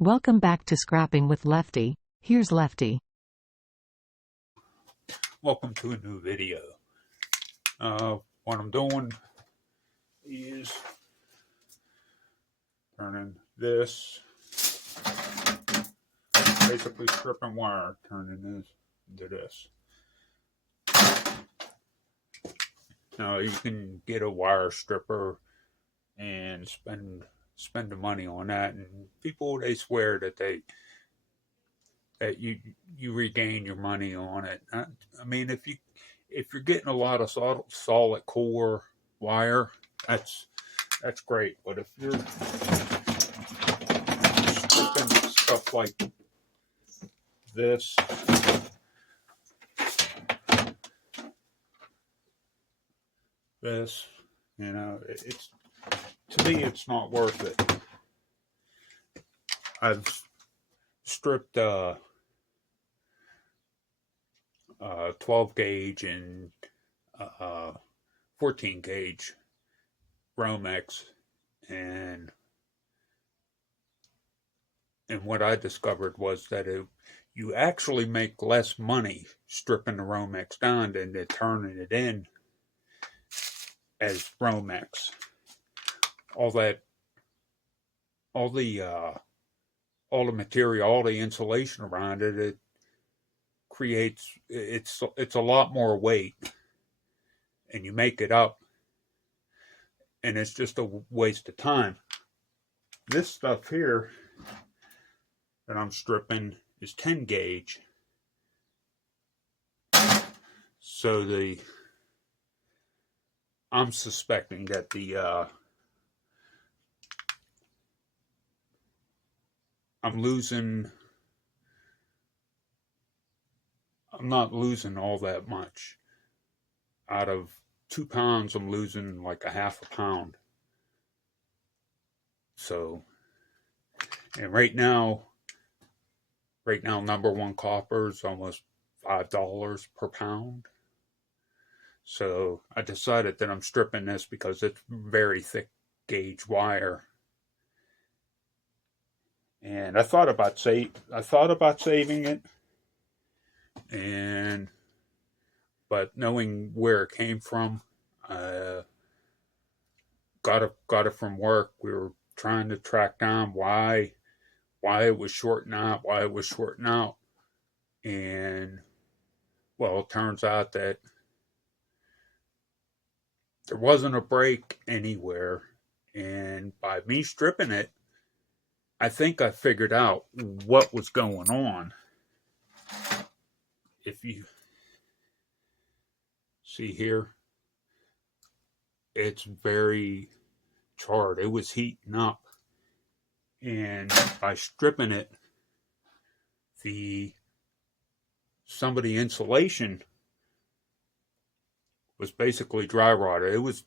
Welcome back to Scrapping with Lefty. Here's Lefty. Welcome to a new video. What I'm doing is turning this, basically stripping wire, turning this into this. Now you can get a wire stripper and spend the money on that, and people, they swear that you regain your money on it. I mean, if you're getting a lot of solid core wire, that's great. But if you're stripping stuff like this, it's, to me, it's not worth it. I've stripped 12 gauge and 14 gauge Romex, and what I discovered was that you actually make less money stripping the Romex down than turning it in as Romex. All the material, all the insulation around it, it creates, it's a lot more weight, and you make it up, and it's just a waste of time. This stuff here that I'm stripping is 10 gauge, so I'm suspecting that I'm not losing all that much. Out of 2 pounds, I'm losing like a half a pound. So, and right now, number one copper is almost $5 per pound. So I decided that I'm stripping this because it's very thick gauge wire. And I thought about saving it, but knowing where it came from, got it from work. We were trying to track down why it was shorting out, and well, it turns out that there wasn't a break anywhere, and by me stripping it, I think I figured out what was going on. If you see here, it's very charred. It was heating up, and by stripping it, some of the insulation was basically dry rotted. It was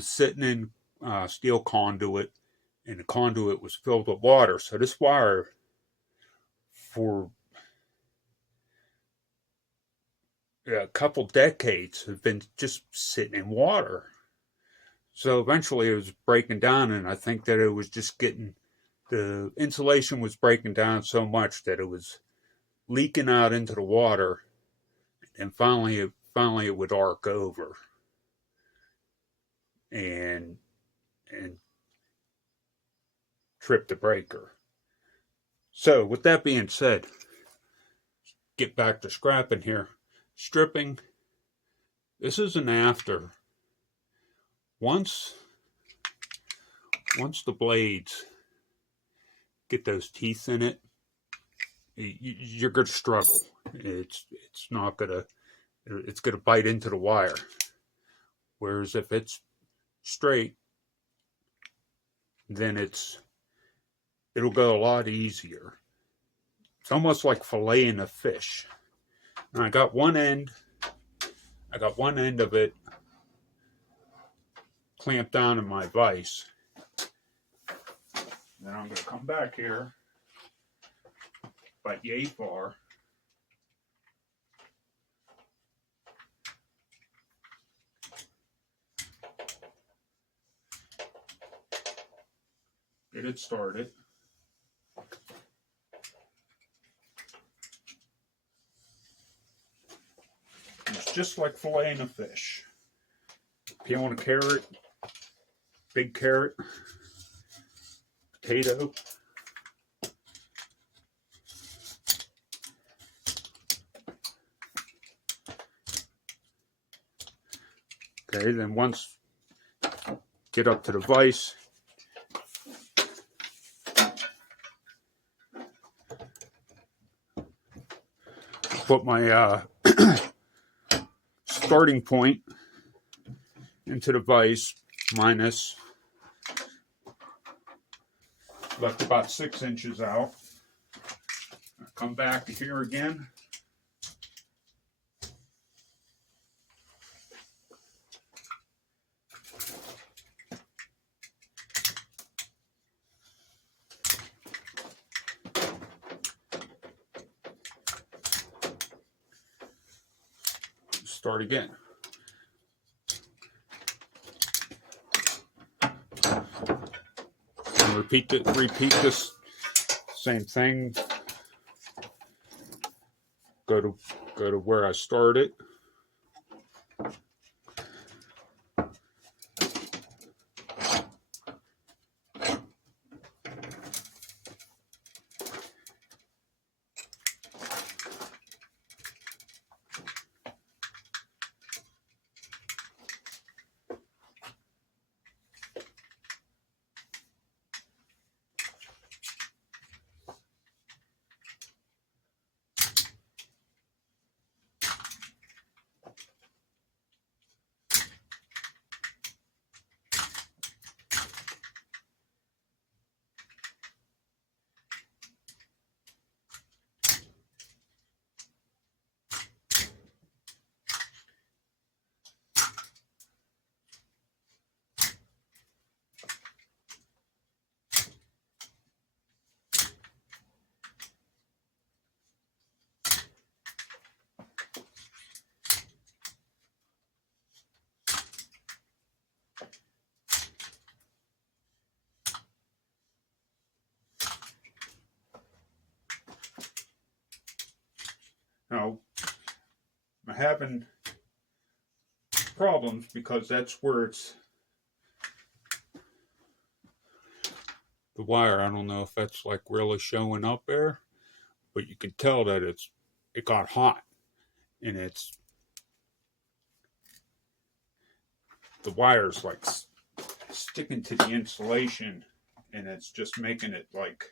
sitting in steel conduit, and the conduit was filled with water. So this wire, for a couple decades, have been just sitting in water. So eventually it was breaking down, and I think that it was just the insulation was breaking down so much that it was leaking out into the water, and finally it would arc over and trip the breaker. So with that being said, get back to scrapping here. Stripping, this is an after. Once the blades get those teeth in it, you're going to struggle. It's going to bite into the wire. Whereas if it's straight, then it'll go a lot easier. It's almost like filleting a fish. And I got one end of it clamped down in my vise. Then I'm going to come back here, but yay far, get it started. It's just like filleting a fish. Peeling a carrot, big carrot, potato. Okay, then once get up to the vise, put my starting point into the vise, minus, left about 6 inches out. Come back here again. Start again. And repeat this same thing. Go to where I started. Now, I'm having problems because that's where it's the wire. I don't know if that's like really showing up there, but you can tell that it got hot, and the wire's like sticking to the insulation, and it's just making it like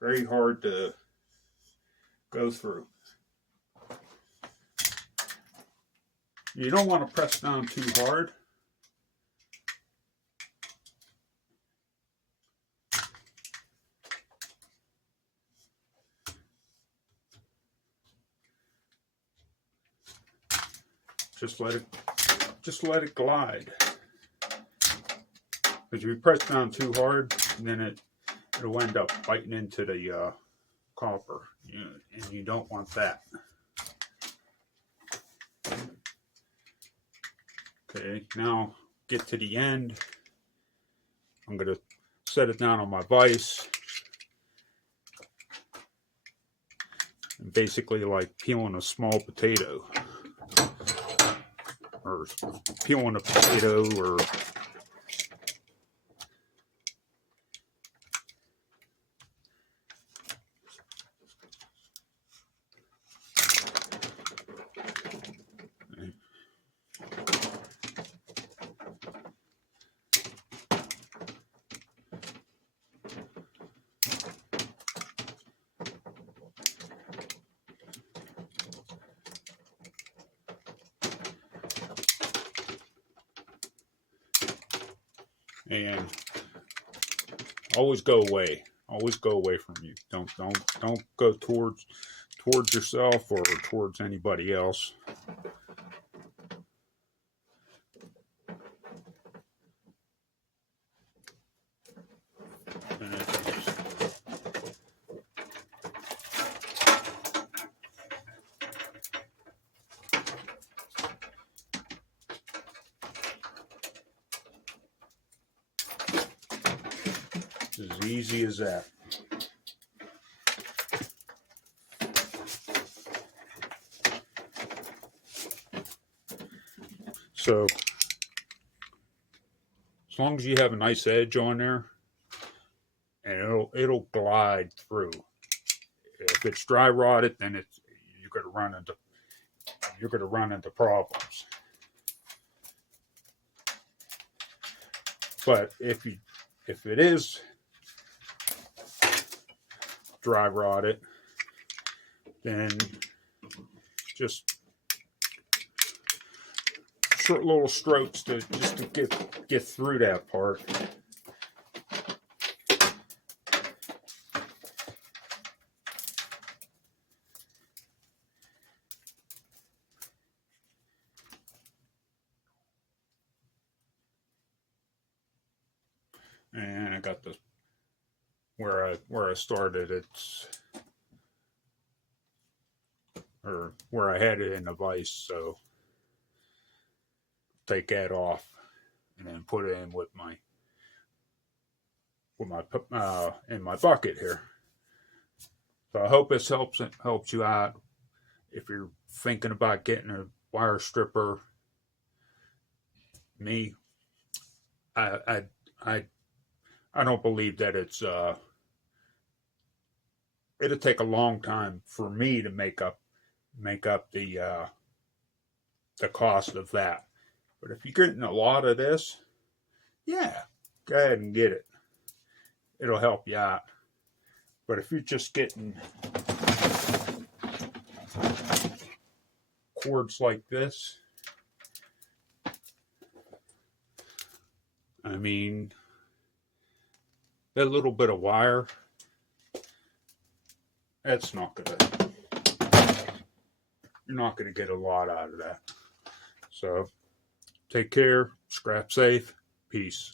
very hard to go through. You don't want to press down too hard. Just let it glide. Because if you press down too hard, then it'll end up biting into the copper, and you don't want that. Okay, now get to the end. I'm going to set it down on my vise. And basically like peeling a small potato. Or peeling a potato, or and always go away. Always go away from you. Don't go towards yourself or towards anybody else. And it's as easy as that. So as long as you have a nice edge on there, and it'll glide through. If it's dry rotted, then you're gonna run into problems. But if it is dry rotted, then just short little strokes to get through that part. And I got this where I started. Or where I had it in the vise, so take that off and then put it in with my in my bucket here. So I hope this helps you out if you're thinking about getting a wire stripper. Me, I don't believe that it'll take a long time for me to make up the cost of that. But if you're getting a lot of this, yeah, go ahead and get it. It'll help you out. But if you're just getting cords like this, I mean, that little bit of wire, that's not gonna, you're not gonna get a lot out of that. So take care, scrap safe, peace.